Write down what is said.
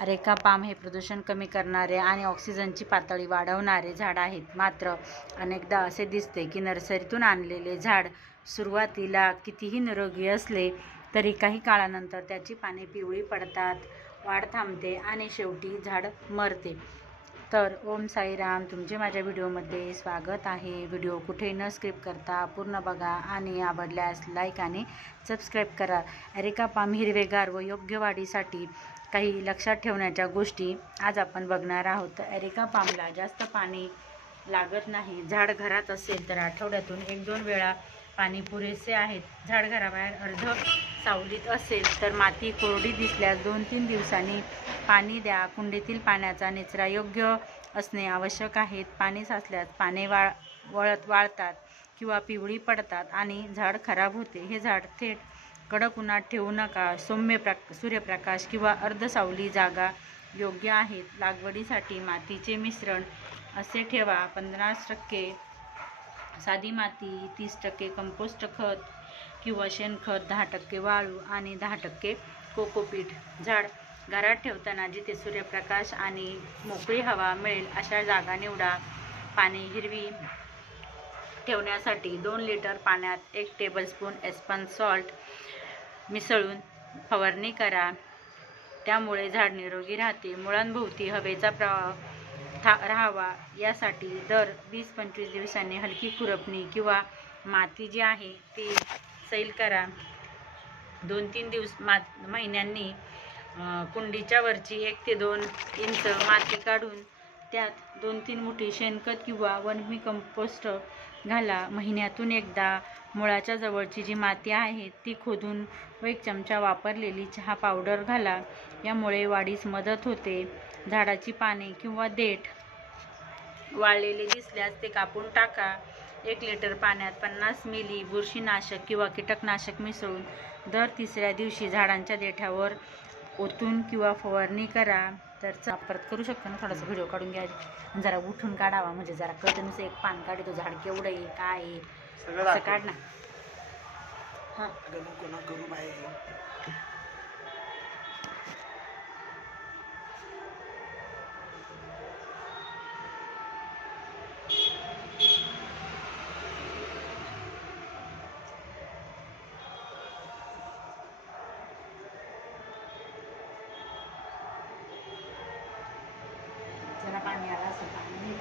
Areca palm हे प्रदूषण कमी करणारे आणि ऑक्सिजनची पातळी वाढवणारे झाड आहेत. मात्र अनेकदा असे दिसते की नर्सरीतून आणलेले झाड सुरुवातीला कितीही निरोगी असले तरी काही काळानंतर त्याची पाने पिवळी पडतात, वाढ थांबते आणि शेवटी झाड मरते. तर ओम साईराम, तुमचे माझ्या व्हिडिओमध्ये स्वागत आहे. व्हिडिओ कुठे न स्किप करता पूर्ण बघा आणि आवडल्यास लाईक आणि सबस्क्राईब करा. अरेका पाम हिरवेगार व योग्य वाढीसाठी काही लक्षात ठेवण्याच्या गोष्टी आज आपण बघणार आहोत. अरेका पामला जास्त पाणी लागत नाही. झाड घरात असेल तर आठवड्यातून 1-2 वेळा पाणी पुरेसे आहे. झाड घराबाहेर अर्ध सावलीत असेल तर माती कोरडी दिसल्यास 2-3 दिवसांनी पाणी द्या. कुंडीतील पाण्याचा निचरा योग्य असणे आवश्यक आहे. पाणी साचल्यास पाने वाळतात किंवा पिवळी पडतात आणि झाड खराब होते. हे झाड थेट कडक उन्हात ठेवू नका. सौम्य सूर्यप्रकाश किंवा अर्धसावली जागा योग्य आहेत. लागवडीसाठी मातीचे मिश्रण असे ठेवा: 50% साधी माती, 30% कंपोस्ट खत किंवा शेणखत, 10% वाळू आणि 10% कोकोपीट. झाड घरात ठेवताना जिथे सूर्यप्रकाश आणि मोकळी हवा मिळेल अशा जागा निवडा. पाने हिरवी ठेवण्यासाठी 2 लिटर पाण्यात 1 टेबलस्पून एप्सम सॉल्ट मिसळून फवारणी करा. त्यामुळे झाड निरोगी राहते. मुळांभोवती हवेचा प्रवाह राहावा यासाठी दर 20-25 दिवसांनी हलकी खुरपणी किंवा माती जी आहे ती सैल करा. 2-3 महिन्यांनी कुंडीच्या वरची 1 ते 2 इंच माती काढून त्यात 2-3 मुठी शेणखत किंवा वर्मी कंपोस्ट घाला. महिन्यातून एकदा मुळाच्या जवळची जी माती आहे ती खोदून व 1 चमचा वापरलेली चहा पावडर घाला. यामुळे वाढीस मदत होते. झाडाची पाने किंवा देठ वाळलेले दिसल्यास ते कापून टाका. 1 लिटर पाण्यात 50 मिली बुरशीनाशक किंवा कीटकनाशक मिसळून दर 3ऱ्या दिवशी झाडांच्या देठावर ओतून किंवा फवारणी करा. तर परत करू शकतो ना, थोडासा व्हिडिओ काढून घ्या, जरा उठून काढावा म्हणजे जरा कळतं. नुसतं एक पान काढतो, झाड केवढं आहे काय आहे असं काढ ना. हां जरा पाणी आलं असं पाणी